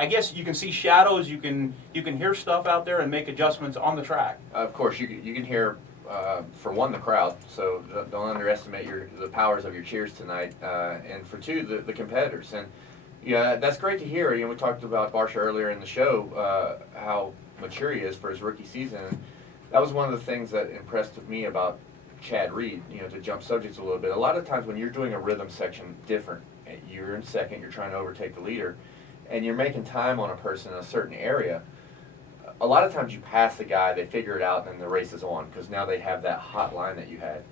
I guess you can see shadows, you can hear stuff out there and make adjustments on the track. Of course, you can hear, for one, the crowd, so don't underestimate the powers of your cheers tonight, and for two, the competitors. And yeah, that's great to hear. We talked about Barsha earlier in the show, how mature he is for his rookie season. And that was one of the things that impressed me about Chad Reed, to jump subjects a little bit. A lot of times when you're doing a rhythm section different, you're in second, you're trying to overtake the leader, and you're making time on a person in a certain area, a lot of times you pass the guy, they figure it out, and then the race is on, because now they have that hot line that you had.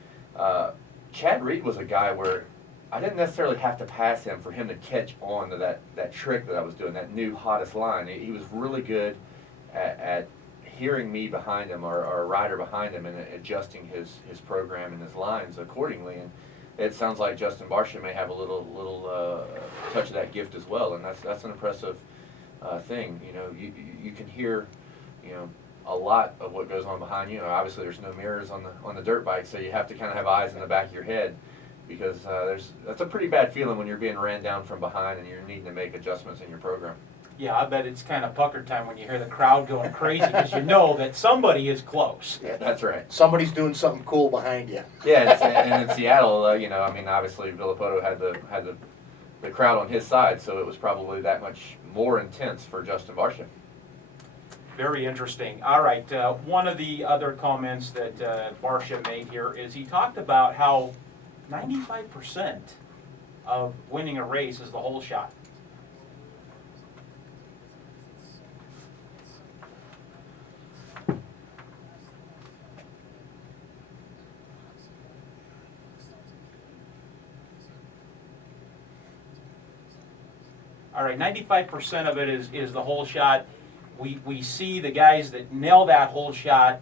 Chad Reed was a guy where I didn't necessarily have to pass him for him to catch on to that trick that I was doing, that new hottest line. He was really good at hearing me behind him, or a rider behind him, and adjusting his program and his lines accordingly. And it sounds like Justin Barsha may have a little touch of that gift as well, and that's an impressive thing. You can hear, a lot of what goes on behind you. Obviously, there's no mirrors on the dirt bike, so you have to kind of have eyes in the back of your head, because that's a pretty bad feeling when you're being ran down from behind and you're needing to make adjustments in your program. Yeah, I bet it's kind of pucker time when you hear the crowd going crazy, because you know that somebody is close. Yeah, that's right. Somebody's doing something cool behind you. Yeah, and in Seattle, obviously Villapoto had the crowd on his side, so it was probably that much more intense for Justin Barsha. Very interesting. All right, one of the other comments that Barsha made here is he talked about how 95% of winning a race is the whole shot. All right, 95% of it is the whole shot. We see the guys that nail that whole shot,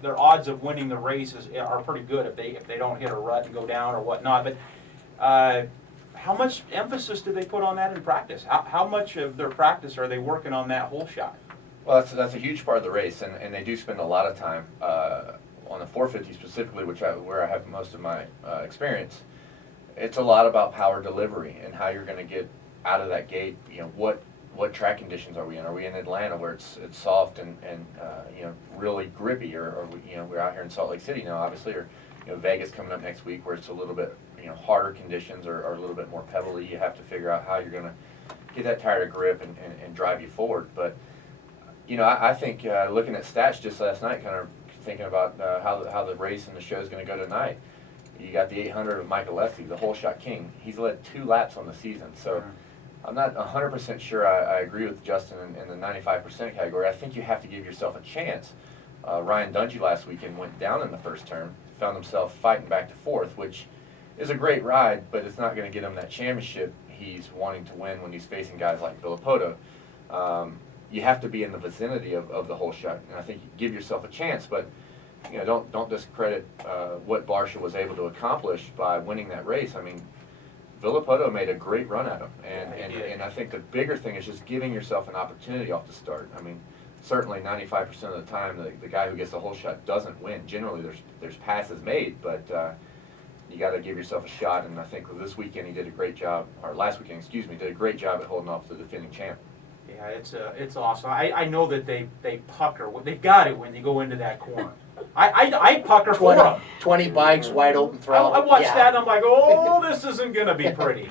their odds of winning the race are pretty good if they don't hit a rut and go down or whatnot. But how much emphasis do they put on that in practice? How much of their practice are they working on that whole shot? Well, that's a huge part of the race, and they do spend a lot of time on the 450 specifically, where I have most of my experience. It's a lot about power delivery and how you're going to get out of that gate. What track conditions are we in? Are we in Atlanta where it's soft and really grippy, or we're out here in Salt Lake City now, obviously, or Vegas coming up next week where it's a little bit harder conditions, or a little bit more pebbly. You have to figure out how you're going to get that tire to grip and drive you forward. But I think looking at stats just last night, kind of thinking about how the race and the show is going to go tonight. You got the 800 of Michael Leslie, the whole shot king. He's led 2 laps on the season, so. I'm not 100% sure I agree with Justin in the 95% category. I think you have to give yourself a chance. Ryan Dungey last weekend went down in the first turn, found himself fighting back to 4th, which is a great ride, but it's not going to get him that championship he's wanting to win when he's facing guys like Villapoto. You have to be in the vicinity of the whole shot, and I think you give yourself a chance, but don't discredit what Barsha was able to accomplish by winning that race. I mean, Villapoto made a great run at him, and I think the bigger thing is just giving yourself an opportunity off the start. I mean, certainly 95% of the time, the guy who gets the whole shot doesn't win. Generally, there's passes made, but you got to give yourself a shot. And I think this weekend he did a great job, or last weekend, excuse me, did a great job at holding off the defending champ. Yeah, it's awesome. I know that they pucker. They've got it when you go into that corner. I pucker for them. 20 bikes, wide open throttle. I watched that and I'm like, oh, this isn't going to be pretty.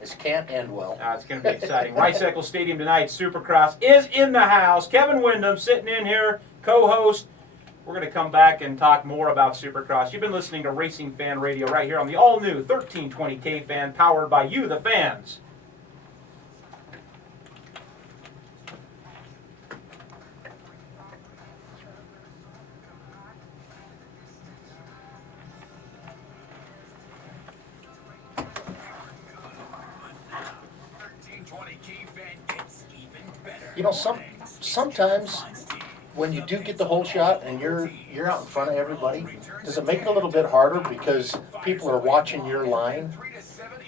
This can't end well. It's going to be exciting. Rice-Eccles Stadium tonight, Supercross is in the house. Kevin Windom sitting in here, co-host. We're going to come back and talk more about Supercross. You've been listening to Racing Fan Radio right here on the all-new 1320 K-Fan, powered by you, the fans. Sometimes when you do get the whole shot and you're out in front of everybody, does it make it a little bit harder because people are watching your line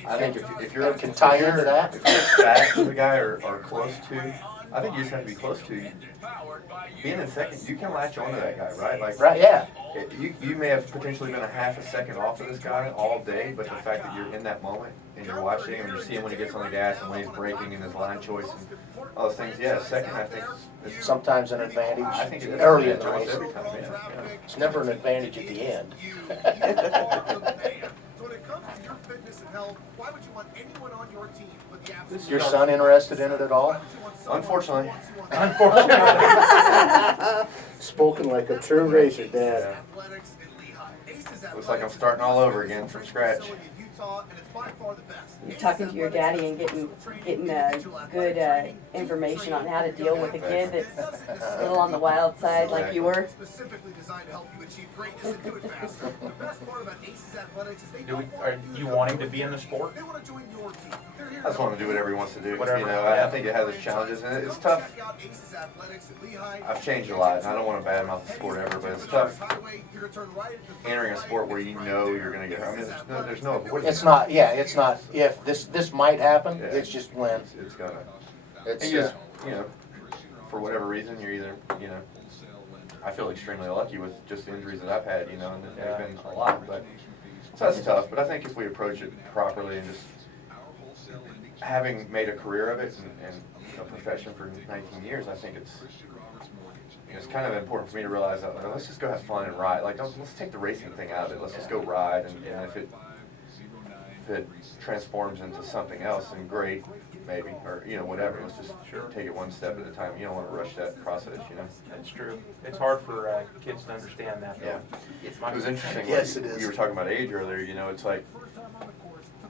I think if you're Can tie into that. if you're fast as a guy or close to, I think you just have to be close to. Being in second, you can latch onto that guy, right? Like, Right, yeah. you may have potentially been a half a second off of this guy all day, but the fact that you're in that moment and you're watching him and you see him when he gets on the gas and when he's braking and his line choice and all those things, yeah, second I think is Sometimes an advantage I think it is early in the almost race. every time, yeah. It's never an advantage at the end. So when it comes to your fitness and health, why would you want anyone on your team with the absolute Your son interested in it at all? Unfortunately. Spoken like a true racer, Dad. athletics in Lehigh? Looks like I'm starting all over again from scratch. You're talking to your daddy and getting good information on how to deal with a kid that's a little on the wild side like you were. Specifically designed to help you achieve greatness and do it faster. The best part about Aces Athletics is they Are you wanting to be in the sport? They want to join your team. They're here I just want him to do whatever he wants to do. Whatever. You know, I think it has its challenges and it's tough. Check out Aces Athletics in Lehigh. I've changed a lot and I don't want to badmouth the sport ever, but it's tough Highway, you're gonna turn right at the entering a sport where you know you're going to get hurt. I mean, there's no avoidance. It's not, yeah, it's not if this might happen, Yeah. it's just when. It's gonna. It's, And you just, you know, for whatever reason, you're either, you know, I feel extremely lucky with just the injuries that I've had, you know, and there's been a lot, but, so that's tough, but I think if we approach it properly and just having made a career of it and a profession for 19 years, I think it's kind of important for me to realize that, like, let's just go have fun and ride, like, let's take the racing thing out of it, let's just go ride, and if it transforms into something else, then great, maybe, or, you know, whatever, let's just take it one step at a time. You don't want to rush that process, you know? That's true. It's hard for kids to understand that. Yeah. It was interesting. Yes, when it is. You were talking about age earlier, you know, it's like,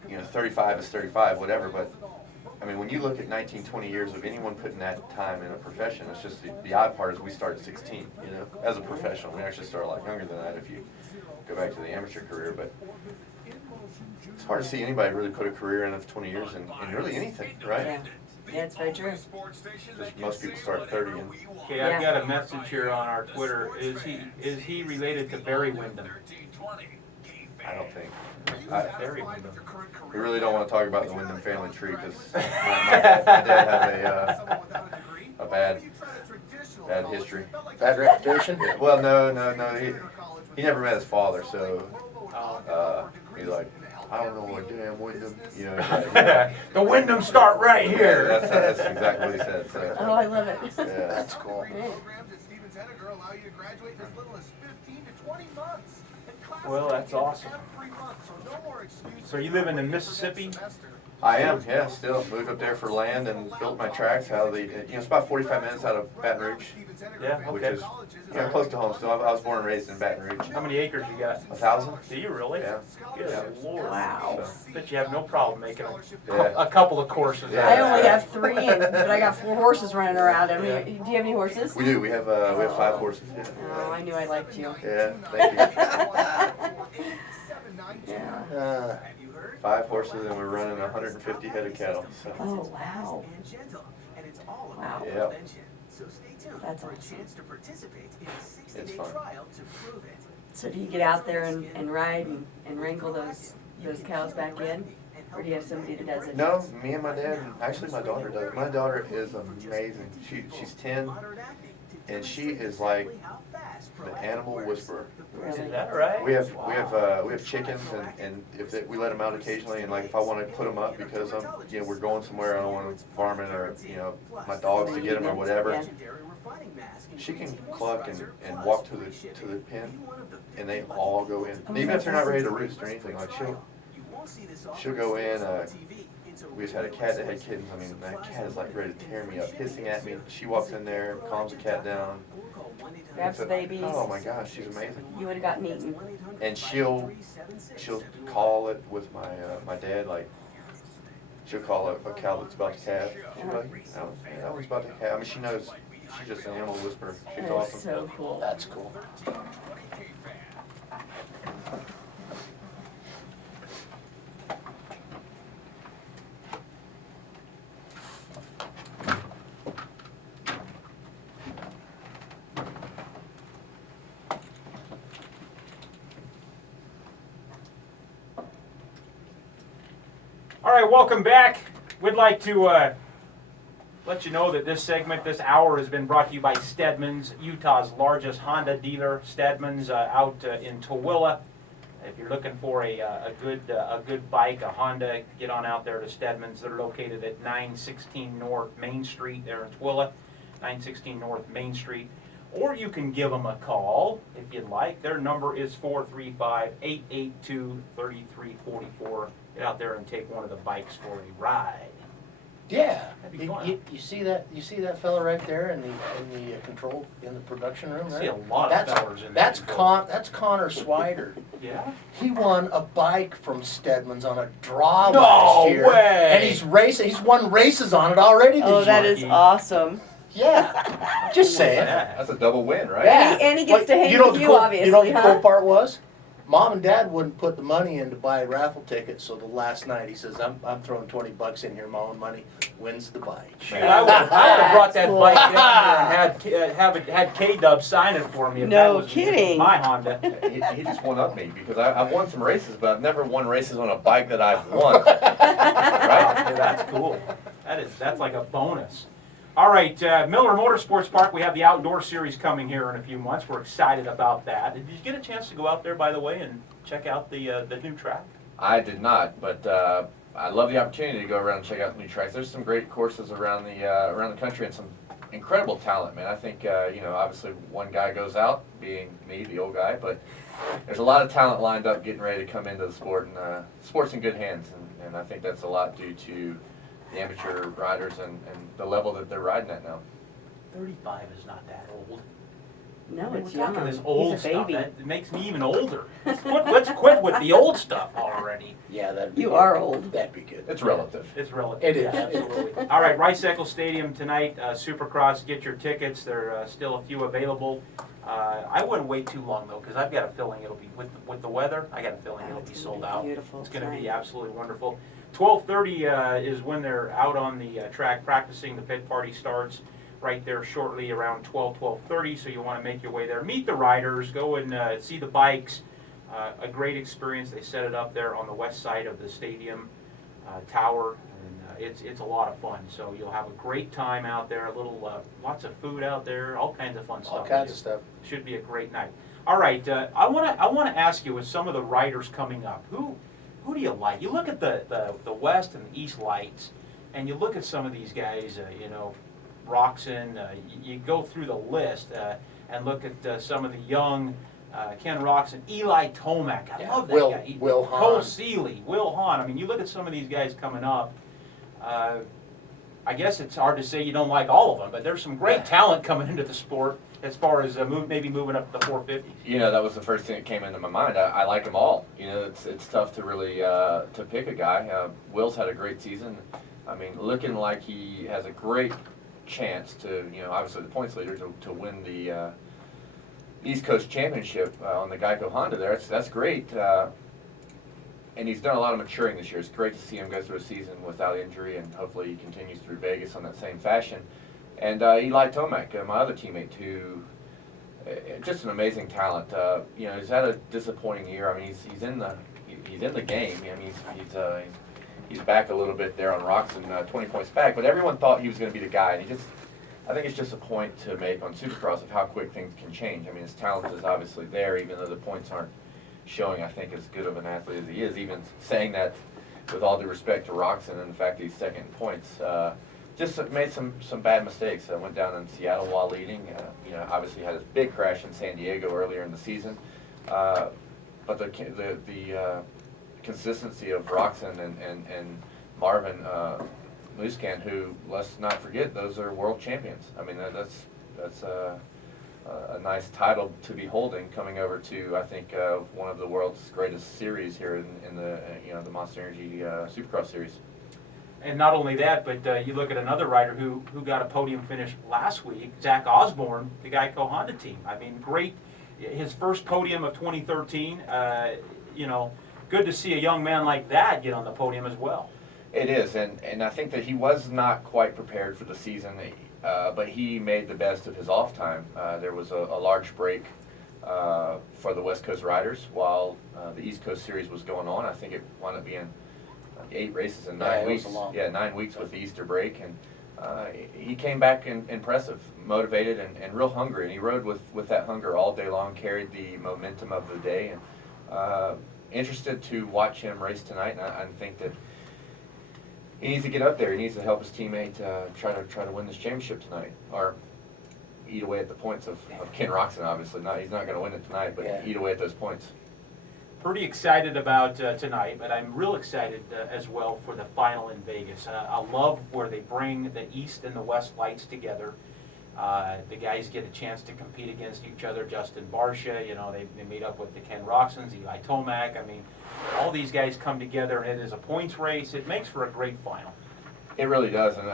you know, 35 is 35, whatever, but, I mean, when you look at 19, 20 years of anyone putting that time in a profession, it's just the odd part is we start at 16, you know, as a professional. We actually start a lot younger than that if you go back to the amateur career, but it's hard to see anybody really put a career in of 20 years in really anything, right? Yeah, yeah, it's very true. Just most people start at 30 and Okay, I've got a message here on our Twitter. Is he related to Barry Windom? I don't think. Barry Windom. We really don't want to talk about the Windom family tree because my dad has a bad history. Bad reputation? Yeah, well, no. He never met his father, so he's like, I don't know what damn Windom, you know. The Windom start right Yeah, here. that's exactly what he said. So, Oh, I love it. yeah. That's cool. programs at Stevens Henniger allow you to graduate in as little as 15 to 20 months. And classes Well, that's begin awesome. every month, so no more excuses So you live in Mississippi? I am, yeah, still. Moved up there for land and built my tracks out of the, you know, it's about 45 minutes out of Baton Rouge, Yeah, which okay. is, you know, close to home still. I was born and raised in Baton Rouge. How many acres you got? 1,000? Do you really? Yeah. Good Lord. Wow. Bet you have no problem making Yeah. a couple of courses. Yeah. I only have 3, but I got 4 horses running around. I mean, do you have any horses? We do. We have 5 horses. Yeah. Oh, I knew I liked you. Yeah, thank you. Yeah. 5 horses and we're running 150 head of cattle. So. Oh, wow. Wow. Yeah. That's awesome. It's fun. So do you get out there and ride and wrangle those cows back in? Or do you have somebody that does it? No, me and my dad, and actually my daughter does. My daughter is amazing. She's 10 and she is like the animal whisperer. Is Really? that right? We have chickens and we let them out occasionally and like if I want to put them up because we're going somewhere I don't want to farm it or my dogs to get them or whatever. Yeah. She can cluck and walk to the pen and they all go in. Even if they're not ready to roost or anything, like she'll go in. We just had a cat that had kittens. I mean, that cat is like ready to tear me up, hissing at me. She walks in there, calms the cat down. Grabs the babies. Oh my gosh, she's amazing. You would have gotten eaten. And she'll call it with my dad, like she'll call a cow that's about to calve. She'll be like, oh, yeah, that one's about to calve. I mean, she knows. She's just an animal whisperer. She's That is awesome. so cool. That's cool. right, welcome back. We'd like to let you know that this segment, this hour, has been brought to you by Stedman's, Utah's largest Honda dealer. Stedman's out in Tooele. If you're looking for a good bike, a Honda, get on out there to Stedman's. They're located at 916 North Main Street there in Tooele, 916 North Main Street. Or you can give them a call if you'd like. Their number is 435-882-3344. Get out there and take one of the bikes for a ride. Yeah. That'd be fun. You see that? You see that fella right there in the control in the production room? I Right? see a lot of fellas in there. That's Connor Swider. Yeah? He won a bike from Stedman's on a draw No last year. way! And he's racing. He's won races on it already. Oh, this that year. is awesome. Yeah. Just saying. Yeah. That's a double win, right? Yeah. And he gets to hang know with what you, the cool, obviously, You know what the huh? cool part was? Mom and Dad wouldn't put the money in to buy a raffle ticket, so the last night he says, I'm throwing $20 in here, my own money, wins the bike. Shoot, I would have brought that Cool. bike down there and had K-Dub sign it for me if No that was kidding. my Honda. He just won up me because I've won some races, but I've never won races on a bike that I've won. Right? Yeah, that's cool. That's like a bonus. All right, Miller Motorsports Park, we have the outdoor series coming here in a few months. We're excited about that. Did you get a chance to go out there, by the way, and check out the new track? I did not, but I love the opportunity to go around and check out new tracks. There's some great courses around the country and some incredible talent, man. I think obviously one guy goes out, being me, the old guy, but there's a lot of talent lined up getting ready to come into the sport, and sport's in good hands, and I think that's a lot due to the amateur riders and the level that they're riding at now. 35 is not that old. No, I mean, it's we're talking young. this old He's a stuff. baby. That makes me even older. Let's quit with the old stuff already. Yeah, that'd be You good. are old. That'd be good. It's relative. It's relative. It is. Yeah, absolutely. All right, Rice Eccles Stadium tonight, Supercross. Get your tickets. There are still a few available. I wouldn't wait too long though, because I've got a feeling it'll be with the weather. I got a feeling it'll be sold out. Beautiful. It's going to be tonight. absolutely wonderful. 12:30 is when they're out on the track practicing. The pit party starts right there shortly around 12:30. So you want to make your way there, meet the riders, go and see the bikes. A great experience. They set it up there on the west side of the stadium tower, and it's a lot of fun. So you'll have a great time out there. Lots of food out there, all kinds of fun stuff. All kinds of stuff. Should be a great night. All right, I want to ask you with some of the riders coming up, who do you like? You look at the West and the East lights, and you look at some of these guys. Roxon. You go through the list and look at some of the young Ken Roxon, Eli Tomac. I love that guy. Will Hahn. Cole Seeley, Will Hahn. I mean, you look at some of these guys coming up. I guess it's hard to say you don't like all of them, but there's some great talent coming into the sport as far as maybe moving up to the 450s. That was the first thing that came into my mind. I like them all. It's tough to really to pick a guy. Will's had a great season. I mean, looking like he has a great chance to, obviously the points leader to win the East Coast Championship on the Geico Honda there. That's great. And he's done a lot of maturing this year. It's great to see him go through a season without injury, and hopefully he continues through Vegas on that same fashion. And Eli Tomac, my other teammate, who just an amazing talent. He's had a disappointing year. I mean, he's in the game. I mean, he's back a little bit there on Roxon, 20 points back. But everyone thought he was going to be the guy, and I think it's just a point to make on Supercross of how quick things can change. I mean, his talent is obviously there, even though the points aren't showing, I think, as good of an athlete as he is. Even saying that with all due respect to Roxon and the fact that he's second in points, just made some bad mistakes. Went down in Seattle while leading. Obviously had a big crash in San Diego earlier in the season. But the consistency of Roxon and Marvin Muscan, who, let's not forget, those are world champions. I mean, that's a nice title to be holding, coming over to, I think, one of the world's greatest series here in the Monster Energy Supercross Series. And not only that, but you look at another rider who got a podium finish last week, Zach Osborne, the Geico Honda team. I mean, great. His first podium of 2013. Good to see a young man like that get on the podium as well. It is, and I think that he was not quite prepared for the season, but he made the best of his off time. There was a large break for the West Coast riders while the East Coast Series was going on. I think it wound up being 8 races in Yeah, 9 it was weeks. a long- Yeah, 9 weeks with the Easter break, and he came back impressive, motivated, and real hungry. And he rode with that hunger all day long, carried the momentum of the day, and interested to watch him race tonight. And I think that he needs to get up there. He needs to help his teammate try to win this championship tonight, or eat away at the points of Ken Roxon. Obviously, he's not going to win it tonight, but Yeah. eat away at those points. Pretty excited about tonight, but I'm real excited as well for the final in Vegas. I love where they bring the East and the West lights together. The guys get a chance to compete against each other. Justin Barcia, they meet up with the Ken Roxons, Eli Tomac. I mean, all these guys come together, and it is a points race. It makes for a great final. It really does, and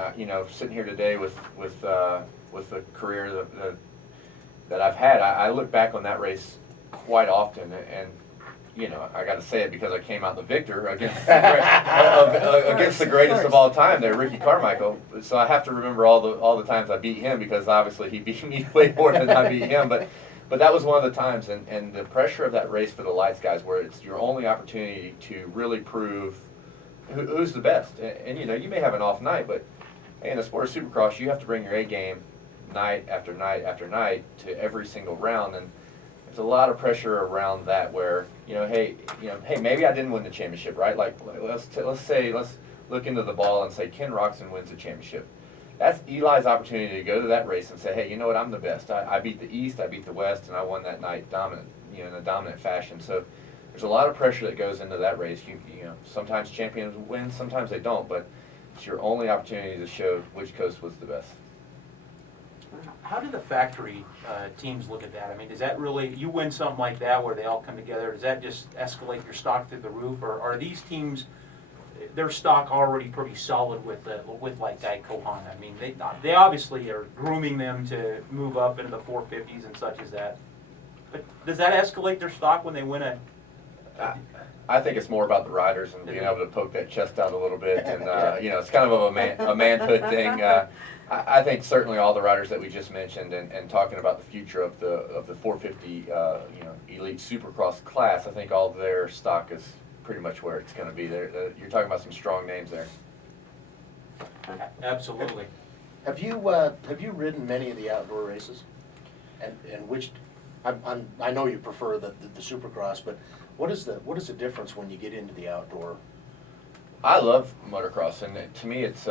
sitting here today with the career that I've had, I look back on that race quite often, and I got to say it because I came out the victor against against the greatest of all time, there, Ricky Carmichael. So I have to remember all the times I beat him, because obviously he beat me way more than I beat him. But that was one of the times, and the pressure of that race for the lights guys, where it's your only opportunity to really prove who's the best. And you may have an off night, but hey, in the sport of Supercross, you have to bring your A game night after night after night to every single round, and there's a lot of pressure around that, where hey, maybe I didn't win the championship, right? Like let's look into the ball and say Ken Roxon wins the championship. That's Eli's opportunity to go to that race and say, hey, you know what, I'm the best. I beat the East, I beat the West, and I won that night dominant, in a dominant fashion. So there's a lot of pressure that goes into that race. Sometimes champions win, sometimes they don't, but it's your only opportunity to show which coast was the best. How do the factory teams look at that? I mean, does that really, you win something like that where they all come together, does that just escalate your stock through the roof? Or are these teams, their stock already pretty solid with like Geico Honda? I mean, they obviously are grooming them to move up into the 450s and such as that. But does that escalate their stock when they win a... I think it's more about the riders and being able to poke that chest out a little bit, and it's kind of a manhood thing. I think certainly all the riders that we just mentioned, and talking about the future of the 450 elite Supercross class, I think all of their stock is pretty much where it's going to be. You're talking about some strong names there. Absolutely. Have you ridden many of the outdoor races? And which, I know you prefer the Supercross, but what is the difference when you get into the outdoor? I love motocross, and to me, it's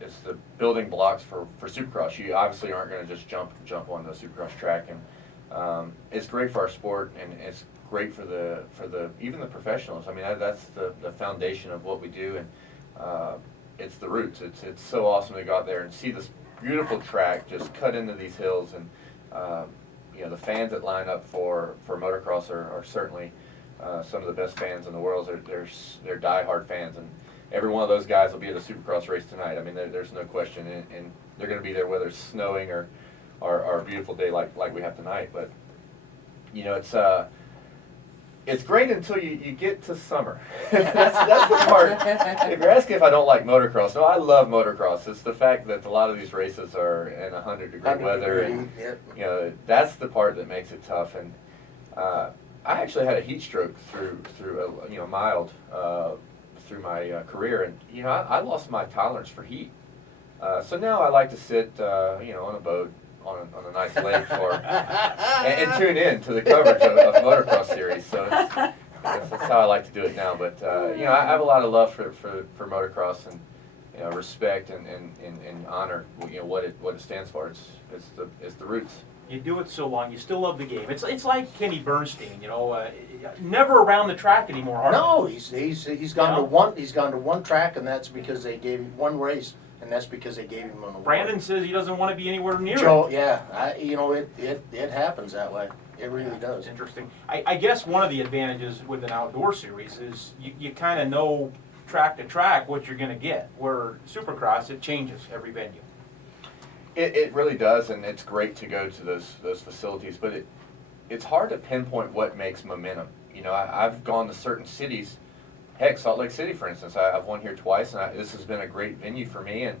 it's the building blocks for Supercross. You obviously aren't going to just jump on the Supercross track, and it's great for our sport, and it's great for the even the professionals. I mean, that's the foundation of what we do, and it's the roots. It's so awesome to go out there and see this beautiful track just cut into these hills, and the fans that line up for motocross are certainly some of the best fans in the world. They're diehard fans, and every one of those guys will be at a Supercross race tonight. I mean, there's no question, and they're going to be there whether it's snowing or a beautiful day like we have tonight. But it's great until you get to summer. that's the part. If you're asking if I don't like motocross, no, I love motocross. It's the fact that a lot of these races are in 100-degree weather, and that's the part that makes it tough. And I actually had a heat stroke through mild through my career, and I lost my tolerance for heat. So now I like to sit on a boat on a nice lake and tune in to the coverage of motocross series. So that's how I like to do it now. But I have a lot of love for motocross, and respect and honor what it stands for. It's the roots. You do it so long, you still love the game. It's like Kenny Bernstein, never around the track anymore. Are No, he's gone to one track, and that's because they gave him one race, and that's because they gave him an award. Brandon says he doesn't want to be anywhere near Joe, it. yeah, it happens that way. It really does. Interesting. I guess one of the advantages with an outdoor series is you kind of know track to track what you're going to get. Where Supercross, it changes every venue. It really does, and it's great to go to those facilities, but it's hard to pinpoint what makes momentum. I've gone to certain cities. Heck, Salt Lake City, for instance, I've won here twice, and this has been a great venue for me. And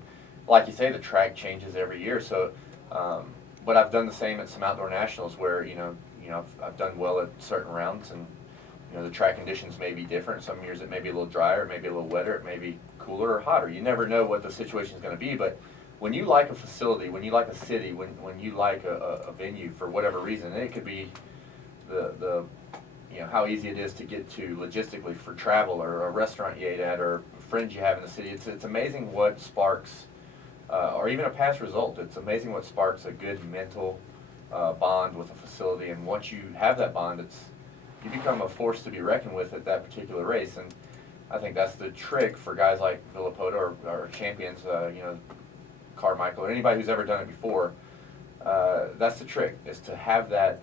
like you say, the track changes every year. So, but I've done the same at some outdoor nationals where I've done well at certain rounds, and You know, the track conditions may be different. Some years it may be a little drier, it may be a little wetter, it may be cooler or hotter. You never know what the situation is going to be, but when you like a facility, when you like a city, when you like a venue for whatever reason, and it could be the you know, how easy it is to get to logistically for travel, or a restaurant you ate at, or friends you have in the city. It's amazing what sparks, or even a past result. It's amazing what sparks a good mental bond with a facility, and once you have that bond, you become a force to be reckoned with at that particular race. And I think that's the trick for guys like Villapoto or champions, you know, Carmichael, or anybody who's ever done it before. That's the trick, is to have that,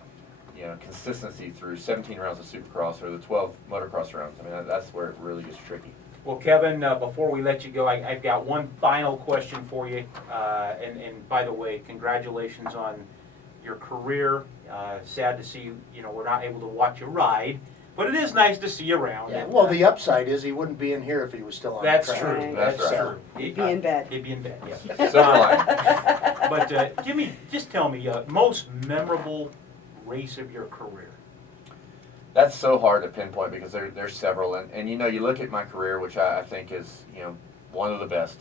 you know, consistency through 17 rounds of Supercross or the 12 motocross rounds. I mean, that's where it really gets tricky. Well, Kevin, before we let you go, I've got one final question for you. And by the way, congratulations on your career. Sad to see, you know, we're not able to watch you ride, but it is nice to see you around. Yeah, well, the upside is he wouldn't be in here if he was still on That's the track. true. Right. That's That's true. He'd be in bed. He'd be in bed, yes. Silver lining. But just tell me, most memorable race of your career. That's so hard to pinpoint because there's several, and you know, you look at my career, which I think is, you know, one of the best.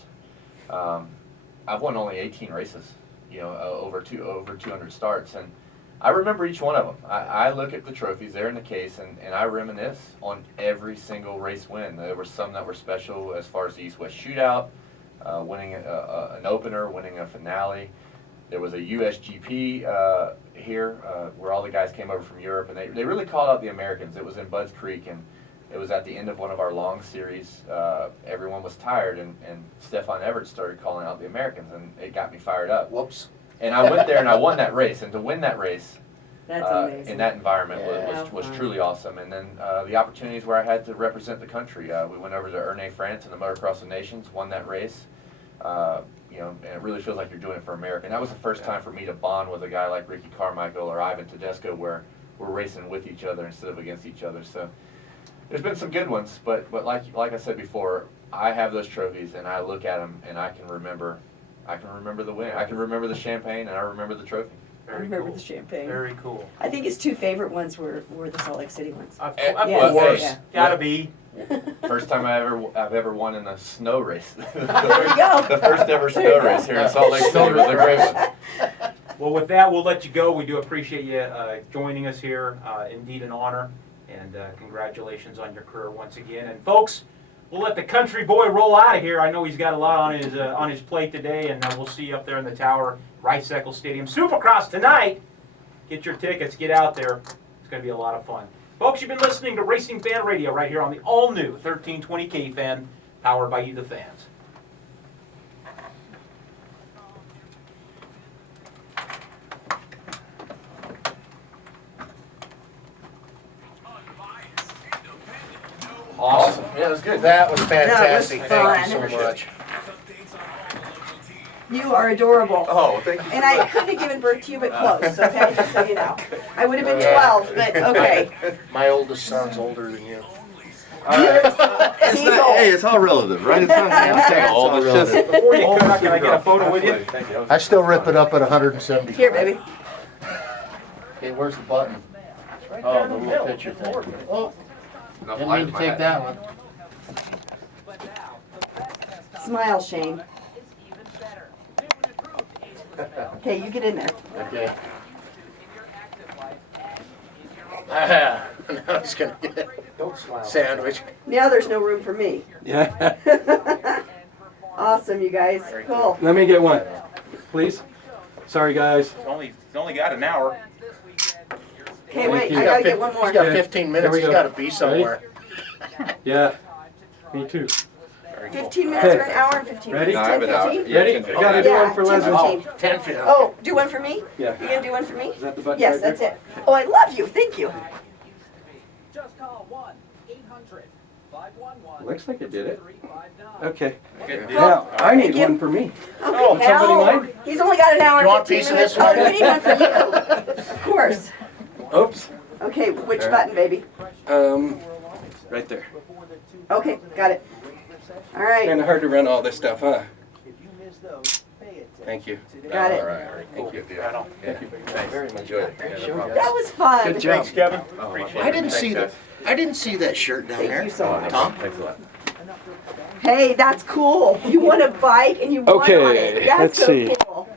I've won only 18 races, you know, over 200 starts, and I remember each one of them. I look at the trophies, they're in the case, and I reminisce on every single race win. There were some that were special as far as the East-West Shootout, winning an opener, winning a finale. There was a USGP here where all the guys came over from Europe, and they really called out the Americans. It was in Budds Creek, and it was at the end of one of our long series. Everyone was tired, and Stefan Everett started calling out the Americans, and it got me fired up. Whoops. And I went there and I won that race, and to win that race That's amazing. in that environment Yeah. was Fun. truly awesome. And then the opportunities where I had to represent the country. We went over to Ernée, France, in the Motocross of Nations, won that race. You know, and it really feels like you're doing it for America. And that was the first time for me to bond with a guy like Ricky Carmichael or Ivan Tedesco, where we're racing with each other instead of against each other. So there's been some good ones, but like I said before, I have those trophies and I look at them and I can remember the win. I can remember the champagne and I remember the trophy. I Very remember cool. the champagne. Very cool. I think his two favorite ones were the Salt Lake City ones. Of Yeah, course, yeah. gotta be. First time I've ever won in a snow race. There you go. The first ever snow race here in Salt Lake City was a great one. Well, with that, we'll let you go. We do appreciate you joining us here. Indeed an honor, and congratulations on your career once again. And folks, we'll let the country boy roll out of here. I know he's got a lot on his plate today, and we'll see you up there in the tower, Rice Eccles Stadium. Supercross tonight. Get your tickets. Get out there. It's going to be a lot of fun. Folks, you've been listening to Racing Fan Radio right here on the all-new 1320 K-Fan, powered by you, the fans. Awesome. Yeah, it was good. That was fantastic. That was Thank you so fun. much. You are adorable. Oh, thank you. And I couldn't have given birth to you, but close, okay, just so you know. I would have been 12, but okay. My oldest son's older than you. He's old. Hey, it's all relative, right? It's not It's all it's just Before you come out, can I get a photo with you? Thank you. I still rip it up at 170. Here, baby. Okay, where's the button? Right Oh, there in the the little middle. picture thing. Oh, No, didn't I- mean to my take hat. that one. Smile, Shane. Okay, you get in there. Okay. Ah, now he's gonna get sandwich. Now there's no room for me. yeah. Awesome, you guys. Cool. Let me get one, please. Sorry, guys. It's only got an hour. Okay, wait, you. I gotta get one He's more. got Okay, 15 here minutes. we He's go. got to be somewhere. Yeah. Me too. 15 minutes or an hour and 15 Ready? minutes. No, I have 10, it out. 15? Yeah, Ready? 10, 15. I gotta do Yeah, one for 10, Leslie. 15. 10 feet. Oh, do one for me? Yeah. You gonna do one for me? Is that the button? Yes, right that's there? it. Oh, I love you. Thank you. Just call 1-800-511-3359. Looks like it did it. Okay. Good deal. Now, I need Thank you. one for me. Oh, somebody mind? He's only got an hour You and want a 15 piece of minutes. this Oh, one? we need one for you. Of course. Oops. Okay, which button, baby? Right there. Okay, got it. All right. Kinda hard to run all this stuff, huh? If you miss those, pay attention. Thank you. Got it. All right, cool, good deal. Right on. Yeah, thanks. Very much. Enjoy it. Yeah, no problem. That was fun. Good job. Thanks, Kevin. Oh, my Appreciate pleasure. I didn't Thanks, see that. guys. I didn't see that shirt down Thank there. you so Oh, no much. problem. Thanks a lot. Hey, that's cool. You want a bike and you won on Okay, it. That's let's so see. cool.